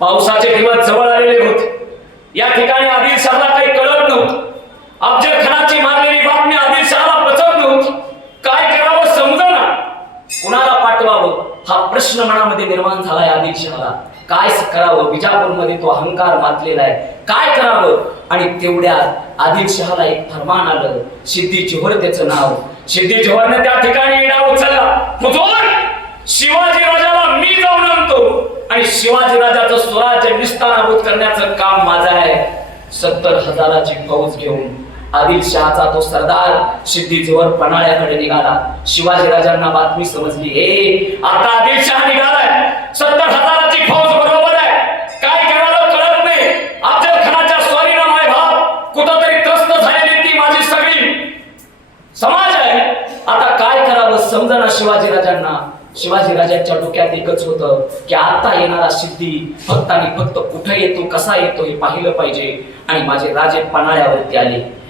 पावसाचे दिवस जवळ आलेले होते. या ठिकाणी आदिल शाहला काही कळत नव्हतं. अफजल खानाची मारलेली बातमी आदिलशहाला पचत नव्हती. काय करावं समजना कुणाला पाठवावं? हा प्रश्न मनामध्ये निर्माण झालाय आदिल आदिलशहाला. काय करावं? बिजापूरमध्ये तो अहंकार मातलेला आहे. काय करावं? आणि तेवढ्यात आदिलशहाला एक फरमान आलं. सिद्धी जोहर त्याचं नाव. सिद्धी जोहरने त्या ठिकाणी येणार उचलला. शिवाजी राजा आणि शिवाजी राजाचं स्वराज्य निस्तानाभूत करण्याचं काम माझं आहे. सत्तर हजाराची फौज घेऊन आदिलशहाचा तो सरदार सिद्धी पन्हाळ्याकडे निघाला. शिवाजी राजांना बातमी समजली हे आता आदिलशहा निघालाय. सत्तर हजाराची फौज बरोबर आहे. काय करायला कळत नाही. अफजल खानाच्या स्वारीनं माय भाव कुठंतरी त्रस्त झालेली ती माझी सगळी समाज आहे. आता काय करावं? समजना शिवाजी शिवाजी राजांच्या डोक्यात एकच होतं की आता येणारा सिद्धी फक्त आणि फक्त कुठे येतो कसा येतो हे पाहिलं पाहिजे. आणि माझे राजे पन्हाळ्यावरती आले.